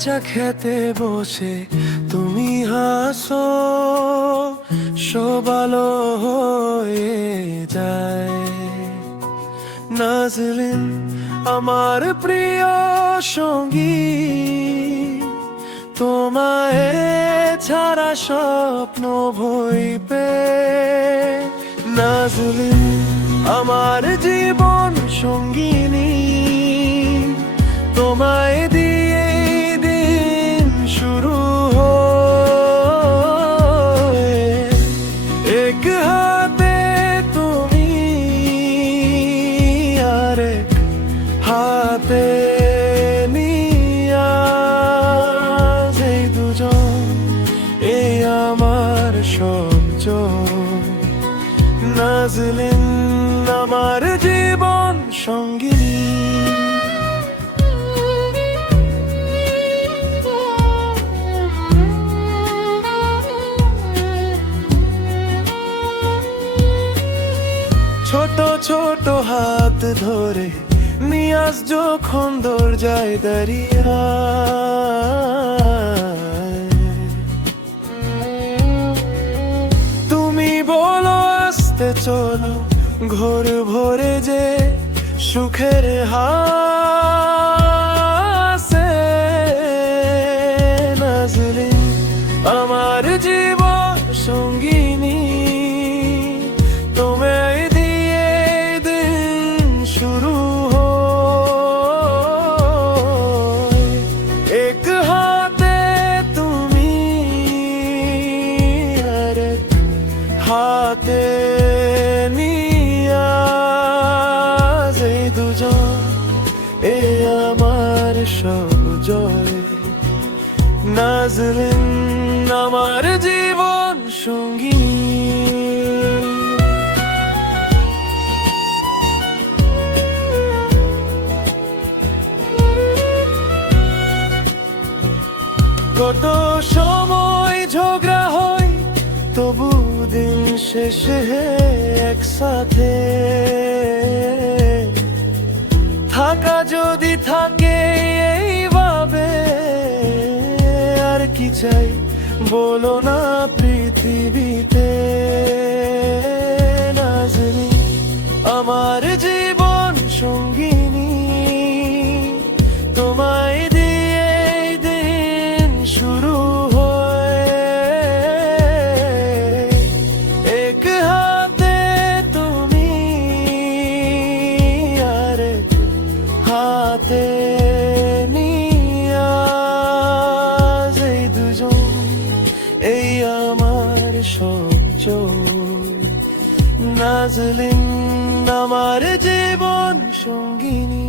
চা খেতে বসে তুমি হাসো, শোভালো হয়ে যায়। নাজরিন আমার প্রিয় সঙ্গী, তোমায় ছাড়া স্বপ্ন ভইবে। নাজরিন আমার জীবন সঙ্গিনী, তোমায় দিয়ে দিন শুরু হয়। এক হাতে তুমি আর এক হাতে নিয়া, এই দুজন এই আমার সবজন। নাজরিন আমার জীবন সঙ্গিনী। ছোট ছোট হাত ধরে নিয়াজ যখন দরজায় দাঁড়িয়ে, তুমি বলো আসতে চলো, ঘোর ভরে যে সুখের হাসে। নাজরিন আমার জীবন সঙ্গিনী, তোমায় দিয়ে দিন শুরু হয়। এক হাতে তুমি আর এক হাতে নিয়া, এই দুজন এই আমার সব জয়। নাজরিন আমার জীবন সঙ্গিনী। কত সময় ঝগড়া হয়, তবু দিন শেষে একসাথে থাকা যদি থাকে এইভাবে, আর কি চাই বলো না পৃথিবীতে। নাজরিন আমার জীবন সঙ্গিনী, তোমায় দিয়ে দিন শুরু হয়। এক হাতে তুমি আর এক হাতে নিয়া, এই দুজন এই আমার সবজন। নাজরিন আমার জীবন সঙ্গিনী।